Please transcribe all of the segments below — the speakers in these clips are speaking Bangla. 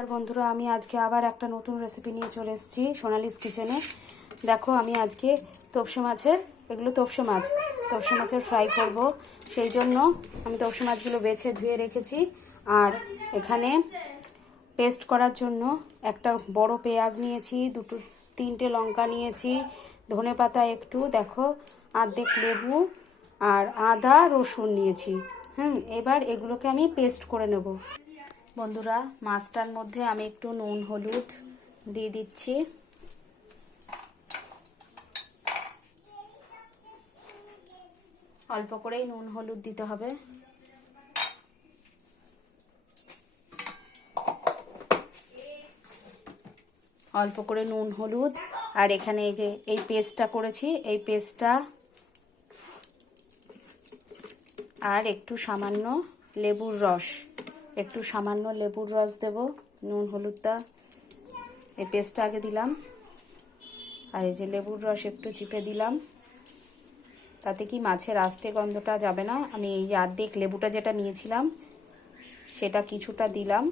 নমস্কার বন্ধুরা, আমি আজকে আবার একটা নতুন রেসিপি নিয়ে চলে এসেছি সোনালিস কিচেনে। দেখো আমি আজকে তপসে মাছের তপসে মাছের ফ্রাই করব। সেই জন্য আমি তপসে মাছগুলো বেছে ধুয়ে রেখেছি। আর এখানে পেস্ট করার জন্য একটা বড় পেঁয়াজ নিয়েছি, তিনটে লঙ্কা নিয়েছি, ধনেপাতা একটু, দেখো অর্ধেক লেবু আর আদা রসুন নিয়েছি। এবার এগুলোকে আমি পেস্ট করে নেব। বন্ধুরা, মাছটার মধ্যে আমি একটু নুন হলুদ দিয়ে দিচ্ছি। অল্প করেই নুন হলুদ দিতে হবে। অল্প করে নুন হলুদ। আর এখানে এই যে এই পেস্টটা করেছি, এই পেস্টটা আর একটু সামান্য লেবুর রস দেব। নুন হলুদটা এই পেস্টটা আগে দিলাম, আর এই যে লেবুর রস একটু চিপে দিলাম। তাতে কি মাছের আস্তে গন্ধটা যাবে না। আমি এই যে অর্ধেক লেবুটা যেটা নিয়েছিলাম সেটা কিছুটা দিলাম,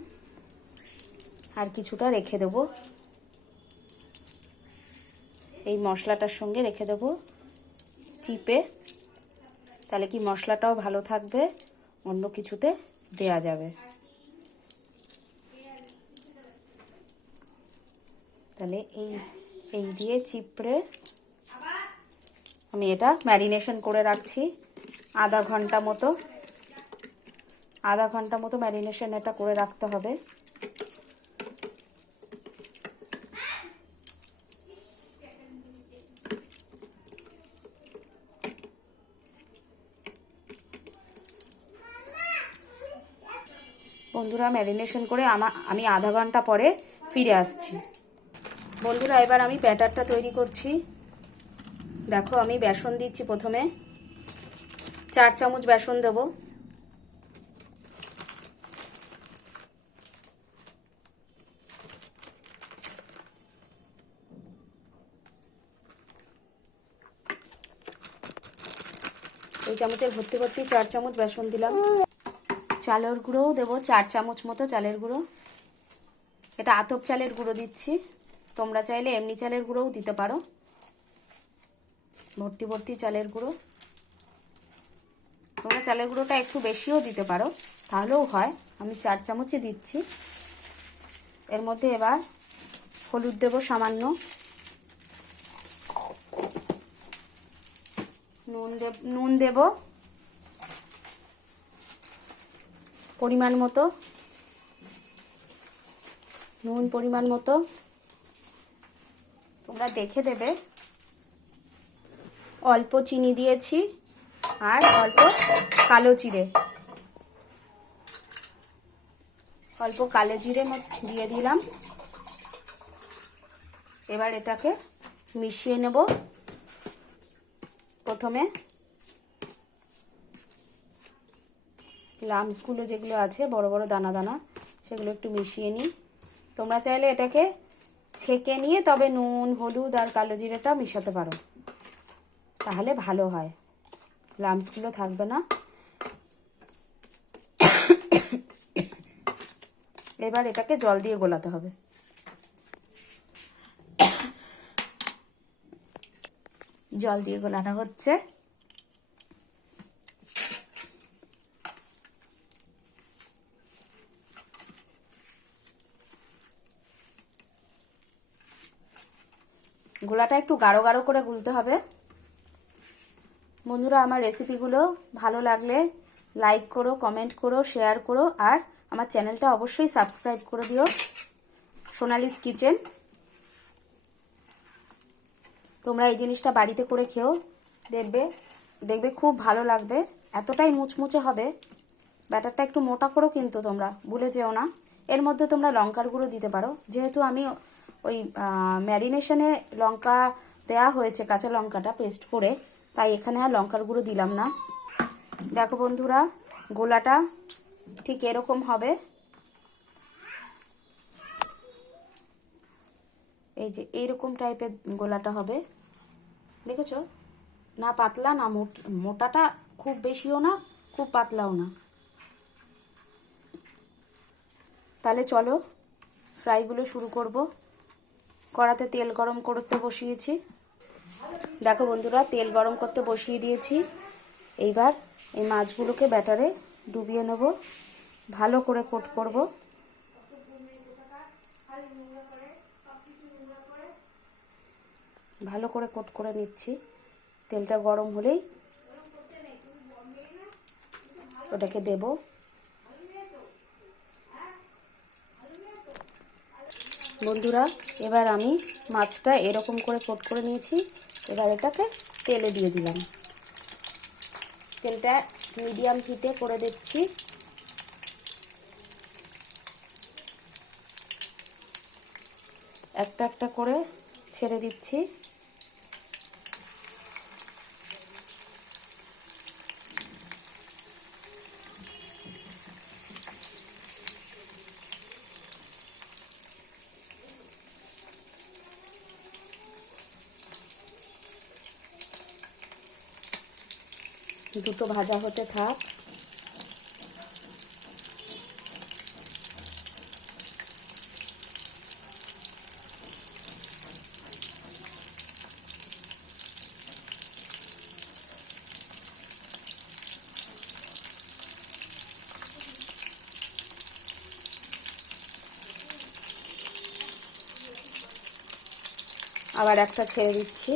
আর কিছুটা রেখে দেব এই মশলাটার সঙ্গে রেখে দেব চিপে। তাহলে কি মশলাটাও ভালো থাকবে, অন্য কিছুতে দেয়া যাবে। তাহলে এই দিয়ে চিপড়ে আমি এটা ম্যারিনেশন করে রাখছি আধা ঘন্টা মতো ম্যারিনেশন এটা করে রাখতে হবে। বন্ধুরা, ম্যারিনেশন করে আমি আধা ঘন্টা পরে ফিরে আসছি। বন্ধুরা, এবার আমি ব্যাটারটা তৈরি করছি। দেখো আমি বেসন দিচ্ছি। প্রথমে 4 চামচ বেসন দেবো। এই চামচের ভর্তি 4 চামচ বেসন দিলাম। চালের গুঁড়োও দেবো 4 চামচ মতো চালের গুঁড়ো। এটা আতপ চালের গুঁড়ো দিচ্ছি, তোমরা চাইলে এমনি চালের গুঁড়োও দিতে পারো। ভর্তি চালের গুঁড়ো। তোমরা চালের গুঁড়োটা একটু বেশিও দিতে পারো, তাহলেও হয়। আমি 4 চামচই দিচ্ছি। এর মধ্যে এবার হলুদ দেব সামান্য, নুন দেব পরিমাণ মতো, তোমরা দেখে দেবে। অল্প চিনি দিয়েছি, আর অল্প কালো জিরে দিয়ে দিলাম। এবার এটাকে মিশিয়ে নেব। প্রথমে লাম্পসগুলো যেগুলো আছে বড় বড় দানা দানা, সেগুলো একটু মিশিয়ে নিই। তোমরা চাইলে এটাকে ছেঁকে নিয়ে তবে নুন হলুদ আর কালো জিরেটা মিশাতে পারো, তাহলে ভালো হয়, লাম্পসগুলো থাকবে না। এবার এটাকে জল দিয়ে গোলাতে হবে। জল দিয়ে গোলানো হচ্ছে। গোলাটা একটু গাঢ় গাঢ় করে গুলতে হবে। বন্ধুরা, আমার রেসিপিগুলো ভালো লাগলে লাইক করো, কমেন্ট করো, শেয়ার করো, আর আমার চ্যানেলটা অবশ্যই সাবস্ক্রাইব করে দিও, সোনালিস কিচেন। তোমরা এই জিনিসটা বাড়িতে করে খেও, দেখবে খুব ভালো লাগবে। এতটাই মুচমুচে হবে। ব্যাটারটা একটু মোটা করো, কিন্তু তোমরা ভুলে যেও না। এর মধ্যে তোমরা লঙ্কার গুঁড়ো দিতে পারো, যেহেতু আমি ওই ম্যারিনেশনে লঙ্কা দেয়া হয়েছে, কাঁচা লঙ্কাটা পেস্ট করে, তাই এখানে আর লঙ্কার গুঁড়ো দিলাম না। দেখো বন্ধুরা, গোলাটা ঠিক এরকম হবে। এই যে এইরকম টাইপের গোলাটা হবে, দেখেছো? না পাতলা না মোটাটা খুব বেশিও না, খুব পাতলাও না। তাহলে চলো ফ্রাইগুলো শুরু করব। কড়াতে তেল গরম করতে বসিয়েছি। দেখো বন্ধুরা, তেল গরম করতে বসিয়ে দিয়েছি। এইবার এই মাছগুলোকে ব্যাটারে ডুবিয়ে নেব, ভালো করে কোট করব। ভালো করে কোট করে নিচ্ছি। তেলটা গরম হলেই ওটাকে দেব। বন্ধুরা, এবার আমি মাছটা এরকম করে কোট করে নিয়েছি। এবার এটাকে তেলে দিয়ে দিলাম। তেলটা মিডিয়াম হিটে করে দিচ্ছি। একটা একটা করে ছেড়ে দিচ্ছি। দুটো ভাজা হতে থাক। আবার একটা ছেড়ে দিচ্ছি।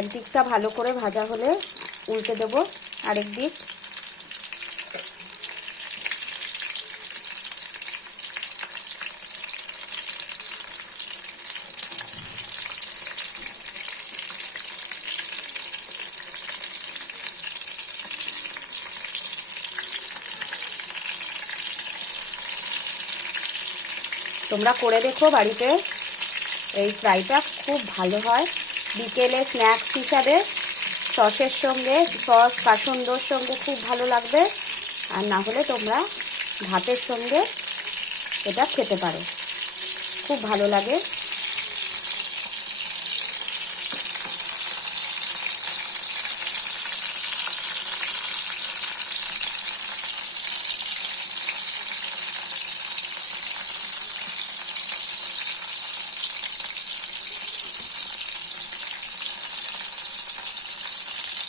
একদিকটা ভালো করে ভাজা হলে উল্টে দেব আরেক দিক। তোমরা করে দেখো বাড়িতে, এই ফ্রাইটা খুব ভালো হয়। বিকেলে স্ন্যাক্স হিসাবে সসের সঙ্গে, সস কাসুন্দর সঙ্গে খুব ভালো লাগবে। আর না হলে তোমরা ভাতের সঙ্গে এটা খেতে পারো, খুব ভালো লাগে।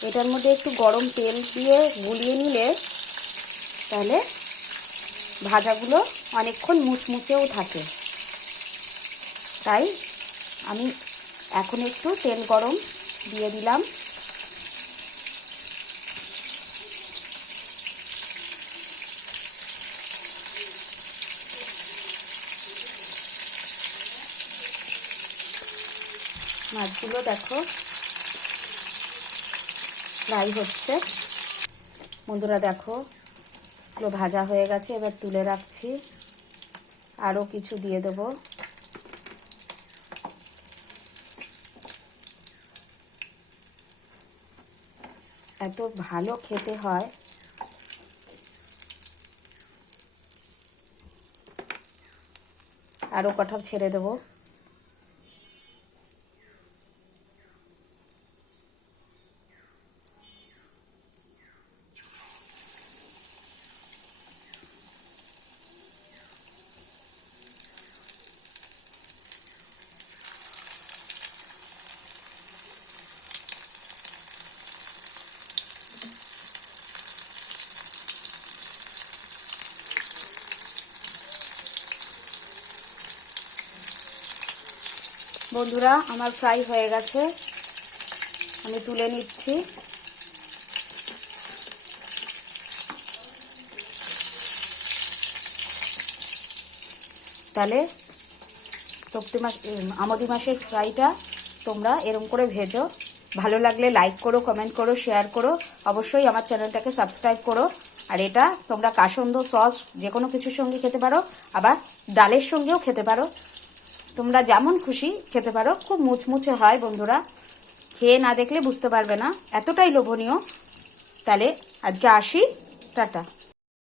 এটার মধ্যে একটু গরম তেল দিয়ে গুলিয়ে নিলে তাহলে ভাজাগুলো অনেকক্ষণ মুচমুচেও থাকে। তাই আমি এখন একটু তেল গরম দিয়ে দিলাম। মাছগুলো দেখো ফ্রাই হচ্ছে। বন্ধুরা দেখো, এগুলো ভাজা হয়ে গেছে। এবার তুলে রাখছি। আরও কিছু দিয়ে দেব। এত ভালো খেতে হয়। আরও কটা ছেড়ে দেব। বন্ধুরা, আমার ফ্রাই হয়ে গেছে, আমি তুলে নিচ্ছি। তাহলে আমদি মাছের ফ্রাইটা তোমরা এরম করে ভেজো। ভালো লাগলে লাইক করো, কমেন্ট করো, শেয়ার করো। অবশ্যই আমার চ্যানেলটাকে সাবস্ক্রাইব করো। আর এটা তোমরা কাসুন্দ সস যে কোনো কিছুর সঙ্গে খেতে পারো, আবার ডালের সঙ্গেও খেতে পারো। তোমরা যেমন খুশি খেতে পারো। খুব মুচমুচে হয় বন্ধুরা, খেয়ে না দেখলে বুঝতে পারবে না, এতটাই লোভনীয়। তাহলে আজকে আসি, টাটা।